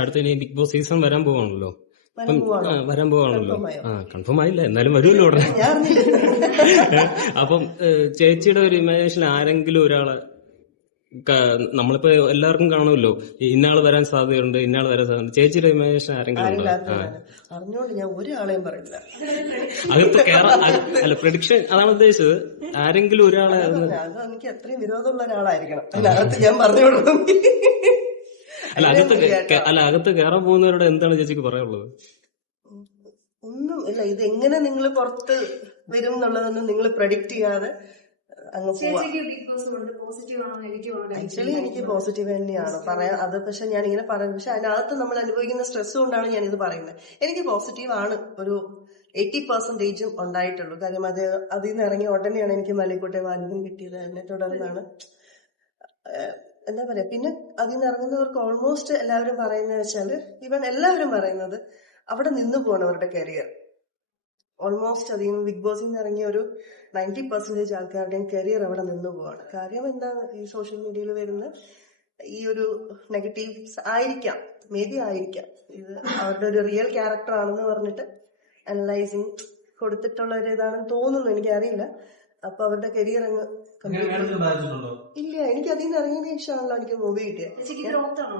അടുത്ത ഇനി big boss season വരാൻ പോവാണല്ലോ. വരാൻ പോവാണല്ലോ. കൺഫേം ആയില്ല, എന്നാലും വരുമല്ലോ ഉടനെ. അപ്പം ചേച്ചിയുടെ ഒരു ഇമാജിനേഷൻ ആരെങ്കിലും ഒരാളെ നമ്മളിപ്പോ എല്ലാവർക്കും കാണുമല്ലോ, ഇന്നാള് വരാൻ സാധ്യതയുണ്ട്, ഇന്നാള് വരാൻ സാധ്യത. ചേച്ചിയുടെ ഇമാജിനേഷൻ ആരെങ്കിലും അറിഞ്ഞോണ്ട് ഞാൻ ഒരാളെയും പറയില്ല. അകത്ത് കേറാൻ അല്ല, പ്രഡിക്ഷൻ അതാണ് ഉദ്ദേശിച്ചത്. ആരെങ്കിലും ഒരാളെ എനിക്ക് അത്രയും വിരോധമുള്ള ഒരാളായിരിക്കണം അതിനകത്ത് ഞാൻ പറഞ്ഞോളൂ. അകത്ത് കയറാൻ പോകുന്നവരോട് എന്താണ് ചേച്ചിക്ക് പറയാനുള്ളത്? ഒന്നും ഇല്ല, ഇതെങ്ങനെ നിങ്ങൾ പുറത്ത് വരും എന്നുള്ളതൊന്നും നിങ്ങൾ പ്രഡിക്റ്റ് ചെയ്യാതെ അങ്ങ് പോവാ. ആക്ച്വലി എനിക്ക് പോസിറ്റീവ് തന്നെയാണ് പറയാം അത്. പക്ഷെ ഞാൻ ഇങ്ങനെ പറയുന്നത്, പക്ഷെ അതിനകത്ത് നമ്മൾ അനുഭവിക്കുന്ന സ്ട്രെസ് കൊണ്ടാണ് ഞാൻ ഇത് പറയുന്നത്. എനിക്ക് പോസിറ്റീവ് ആണ് ഒരു 80% ഉണ്ടായിട്ടുള്ളൂ. കാര്യം അതിൽ നിന്ന് ഇറങ്ങിയ ഉടനെയാണ് എനിക്ക് മല്ലിക്കോട്ടെ വാലിനും കിട്ടിയത്. അതിനെ തുടർന്നാണ് എന്താ പറയാ, പിന്നെ അതിൽ നിന്ന് ഇറങ്ങുന്നവർക്ക് ഓൾമോസ്റ്റ് എല്ലാവരും പറയുന്നത് വെച്ചാല്, ഇവൻ എല്ലാവരും പറയുന്നത് അവിടെ നിന്ന് പോകണം അവരുടെ കരിയർ. ഓൾമോസ്റ്റ് അതിൽ നിന്ന് ബിഗ് ബോസിൽ നിന്ന് ഇറങ്ങിയ ഒരു 90% ആൾക്കാരുടെയും കരിയർ അവിടെ നിന്ന് പോവാണ്. കാര്യം എന്താണ്, ഈ സോഷ്യൽ മീഡിയയിൽ വരുന്ന ഈ ഒരു നെഗറ്റീവ്സ് ആയിരിക്കാം, മേ ബി ആയിരിക്കാം. ഇത് അവരുടെ ഒരു റിയൽ ക്യാരക്ടർ ആണെന്ന് പറഞ്ഞിട്ട് അനലൈസിങ് കൊടുത്തിട്ടുള്ള ഒരു ഇതാണെന്ന് തോന്നുന്നു, എനിക്കറിയില്ല. അപ്പൊ അവരുടെ കരിയർ അങ്ങ് ഇല്ല. എനിക്ക് അതിൽ നിന്ന് ഇറങ്ങിയതിന് ശേഷമാണല്ലോ എനിക്ക് മൂവി കിട്ടിയത്. എനിക്ക് ഗ്രോത്ത് ആണ്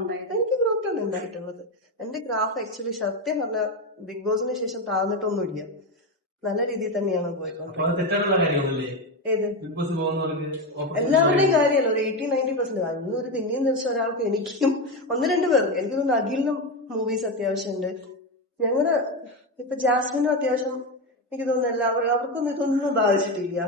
ഉണ്ടായിട്ടുള്ളത്. എന്റെ ഗ്രാഫ് ആക്ച്വലി സത്യം പറഞ്ഞ ബിഗ് ബോസിന് ശേഷം താഴ്ന്നിട്ടൊന്നുമില്ല, നല്ല രീതിയിൽ തന്നെയാണ് പോയിക്കൊണ്ടിരിക്കുന്നത്. ഏത് എല്ലാവരുടെയും കാര്യമല്ല, ഒരു 80-90% അതൊന്നും ഒരു പിന്നെയും നിറച്ച ഒരാൾക്ക്, എനിക്കും 1-2 പേർ, എനിക്ക് തോന്നുന്നു അഖിലിനും മൂവീസ് അത്യാവശ്യമുണ്ട്. ഞങ്ങളുടെ ഇപ്പൊ ജാസ്മിനും അത്യാവശ്യം എനിക്ക് തോന്നുന്നില്ല, അവർക്കൊന്നും ഇതൊന്നും ബാധിച്ചിട്ടില്ല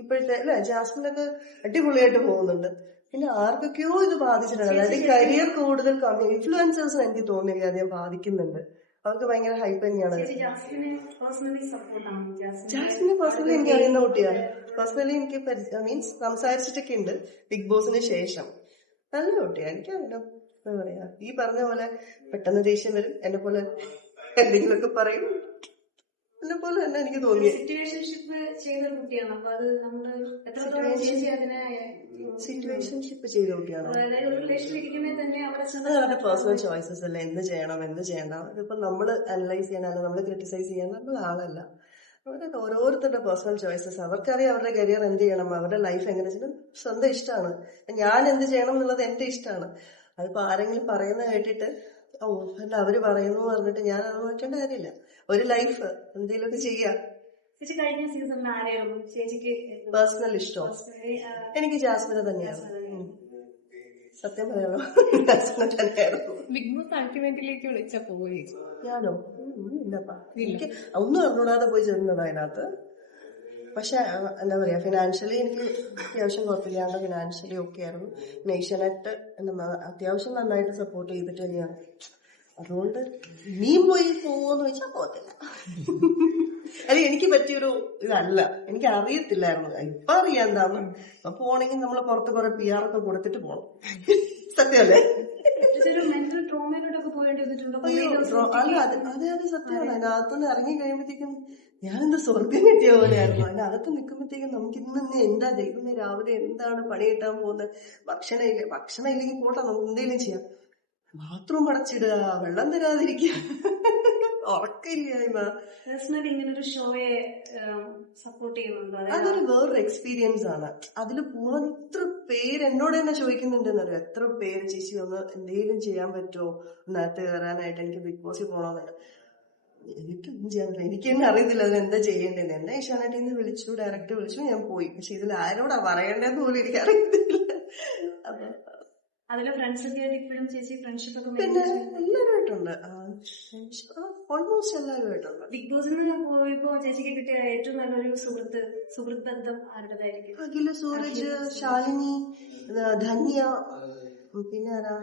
ഇപ്പോഴത്തെ. അല്ലെ, ജാസ്മിനൊക്കെ അടിപൊളിയായിട്ട് പോകുന്നുണ്ട്. പിന്നെ ആർക്കൊക്കെയോ ഇത് ബാധിച്ചിട്ടുണ്ട്. അതായത് കരിയർ കൂടുതൽ ഇൻഫ്ലുവൻസേഴ്സിന് എനിക്ക് തോന്നുന്നില്ല അധികം ബാധിക്കുന്നുണ്ട്. അവർക്ക് ഭയങ്കര ഹൈപ്പ് തന്നെയാണ്. ജാസ്മിനെ പേഴ്സണലി എനിക്ക് അറിയുന്ന കുട്ടിയാണ്. പേഴ്സണലി എനിക്ക് മീൻസ് സംസാരിച്ചിട്ടൊക്കെ ഉണ്ട് ബിഗ് ബോസിന് ശേഷം. നല്ല കുട്ടിയാണ്, എനിക്കറിയാം. എന്താ പറയാ, ഈ പറഞ്ഞ പോലെ പെട്ടെന്ന് ദേഷ്യം വരും, എന്നെ പോലെ എന്തെങ്കിലുമൊക്കെ പറയും, എന്നെ പോലെ തന്നെ എനിക്ക് തോന്നി. സിറ്റുവേഷൻഷിപ്പ് ചെയ്ത കുട്ടിയാണ്. അവരുടെ പേഴ്സണൽ ചോയ്സസ് അല്ല, എന്ത് ചെയ്യണം എന്ത് ചെയ്യണ്ട. അതിപ്പോ നമ്മള് അനലൈസ് ചെയ്യാനല്ല, നമ്മള് ക്രിട്ടിസൈസ് ചെയ്യാനുള്ള ആളല്ല. അവരുടെ ഓരോരുത്തരുടെ പേഴ്സണൽ ചോയ്സസ്. അവർക്കറിയാം അവരുടെ കരിയർ എന്ത് ചെയ്യണം, അവരുടെ ലൈഫ് എങ്ങനെ ചെയ്യണം, സ്വന്തം ഇഷ്ടമാണ്. ഞാൻ എന്ത് ചെയ്യണം എന്നുള്ളത് എന്റെ ഇഷ്ടമാണ്. അതിപ്പോ ആരെങ്കിലും പറയുന്നത് കേട്ടിട്ട് അല്ല അവര് പറയുന്നു പറഞ്ഞിട്ട് ഞാൻ അത് മാറ്റേണ്ട കാര്യമില്ല. ഒരു ലൈഫ് എന്തെങ്കിലുമൊക്കെ ചെയ്യാം. പേഴ്സണൽ ഇഷ്ടം എനിക്ക് ജാസ്മിനെ തന്നെയാണ്. സത്യം പറയാമോ, ജാസ്മിനെ തന്നെയായിരുന്നു. ബിഗ് ബോസ് അൾട്ടിമേറ്റിലേക്ക് വിളിച്ച പോയി ഞാനോ? ഇല്ലപ്പാ, എനിക്ക് ഒന്നും അറിഞ്ഞൂടാതെ പോയി ചേർന്നത് അതിനകത്ത്. പക്ഷെ എന്താ പറയാ, ഫിനാൻഷ്യലി എനിക്ക് അത്യാവശ്യം കുഴപ്പമില്ലാണ്ട് ഫിനാൻഷ്യലി ഓക്കെ ആയിരുന്നു. ഏഷ്യാനെറ്റ് അത്യാവശ്യം നന്നായിട്ട് സപ്പോർട്ട് ചെയ്തിട്ട് തന്നെയാണ്. അതുകൊണ്ട് നീ പോവോന്ന് വെച്ചാൽ പോകത്തില്ല. അല്ല, എനിക്ക് പറ്റിയൊരു ഇതല്ല, എനിക്ക് അറിയത്തില്ലായിരുന്നു. ഇപ്പൊ അറിയാം എന്താന്ന്. ഇപ്പൊ പോണെങ്കിൽ നമ്മള് പുറത്ത് കുറെ PR ഒക്കെ കൊടുത്തിട്ട് പോണം. സത്യമല്ലേ? അല്ല, അത് സത്യമാണ്. അതിനകത്തുനിന്ന് ഇറങ്ങി കഴിയുമ്പോഴത്തേക്കും ഞാനെന്താ സ്വർഗം കിട്ടിയ പോലെയായിരുന്നു. അതിനകത്ത് നിൽക്കുമ്പോഴത്തേക്കും നമുക്ക് ഇന്ന് എന്താ ദൈവമേ, രാവിലെ എന്താണ് പണി കിട്ടാൻ പോകുന്നത്, ഭക്ഷണം ഇല്ലെങ്കിൽ പോട്ടെ, നമുക്ക് എന്തെങ്കിലും ചെയ്യാം. ബാത്റൂം അടച്ചിടുക, വെള്ളം തരാതിരിക്കുക, ഉറക്കില്ലായ്മ. അതൊരു വേറൊരു എക്സ്പീരിയൻസ് ആണ്. അതിൽ പോകാൻ എത്ര പേര് എന്നോട് തന്നെ ചോദിക്കുന്നുണ്ടെന്നറിയോ, എത്ര പേര് ചേച്ചി ഒന്ന് എന്തെങ്കിലും ചെയ്യാൻ പറ്റുമോ അതിനകത്ത് കയറാനായിട്ട്, എനിക്ക് ബിഗ് ബോസിൽ പോകണമെന്നുണ്ട്. എനിക്കൊന്നും ചെയ്യാൻ പറ്റില്ല, എനിക്ക് തന്നെ അറിയത്തില്ല അതിന് എന്താ ചെയ്യേണ്ടത്. എന്നെ ഏഷ്യാനെറ്റിൽ നിന്ന് വിളിച്ചു, ഡയറക്റ്റ് വിളിച്ചു, ഞാൻ പോയി. പക്ഷെ ഇതിൽ ആരോടാ പറയേണ്ടതെന്ന് പോലും എനിക്ക് അറിയത്തില്ല. അപ്പൊ പിന്നെ എല്ലാവരുമായിട്ടുണ്ട്, ഓൾമോസ്റ്റ് എല്ലാവരുമായിട്ടുണ്ട്. ബിഗ് ബോസിൽ പോയപ്പോ ചേച്ചിക്ക് കിട്ടിയ ഏറ്റവും നല്ലൊരു സുഹൃത്ത് ബന്ധം ആരുടേതായിരിക്കും? അഖില്, സൂരജ്, ശാലിനി, ധന്യ. പിന്നെ ആരാ?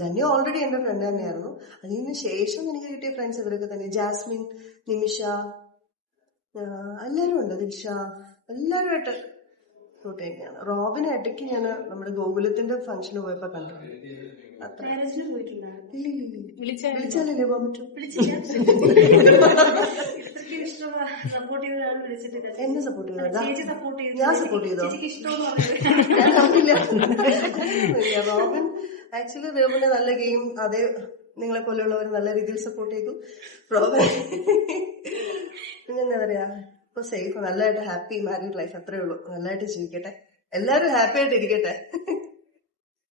ധന്യ ഓൾറെഡി എന്റെ ഫ്രണ്ട് തന്നെയായിരുന്നു. അതിന് ശേഷം എനിക്ക് കിട്ടിയ ഫ്രണ്ട്സ് ഇവരൊക്കെ തന്നെ. ജാസ്മിൻ, നിമിഷ, എല്ലാരും ഉണ്ട്, ദിൽഷ, എല്ലാവരുമായിട്ട് തന്നെയാണ്. റോബിനെ ഇടയ്ക്ക് ഞാൻ നമ്മുടെ ഗോകുലത്തിന്റെ ഫംഗ്ഷന് പോയപ്പോ കണ്ടു. വിളിച്ചാലല്ലേ പോകാൻ പറ്റും. എന്നെ സപ്പോർട്ട് ചെയ്തോ? ഞാൻ സപ്പോർട്ട് ചെയ്തോ? ഞാൻ അറിയില്ല. റോബിൻ ആക്ച്വലി ദേവന്റെ നല്ല ഗെയിം, അതേ നിങ്ങളെ പോലെയുള്ളവർ നല്ല രീതിയിൽ സപ്പോർട്ട് ചെയ്തു. പിന്നെ എന്താ പറയാ, ഇപ്പൊ സേഫ്, നല്ലതായിട്ട് ഹാപ്പി മാരീഡ് ലൈഫ്, അത്രേ ഉള്ളൂ. നല്ലതായിട്ട് ജീവിക്കട്ടെ, എല്ലാവരും ഹാപ്പി ആയിട്ട് ഇരിക്കട്ടെ.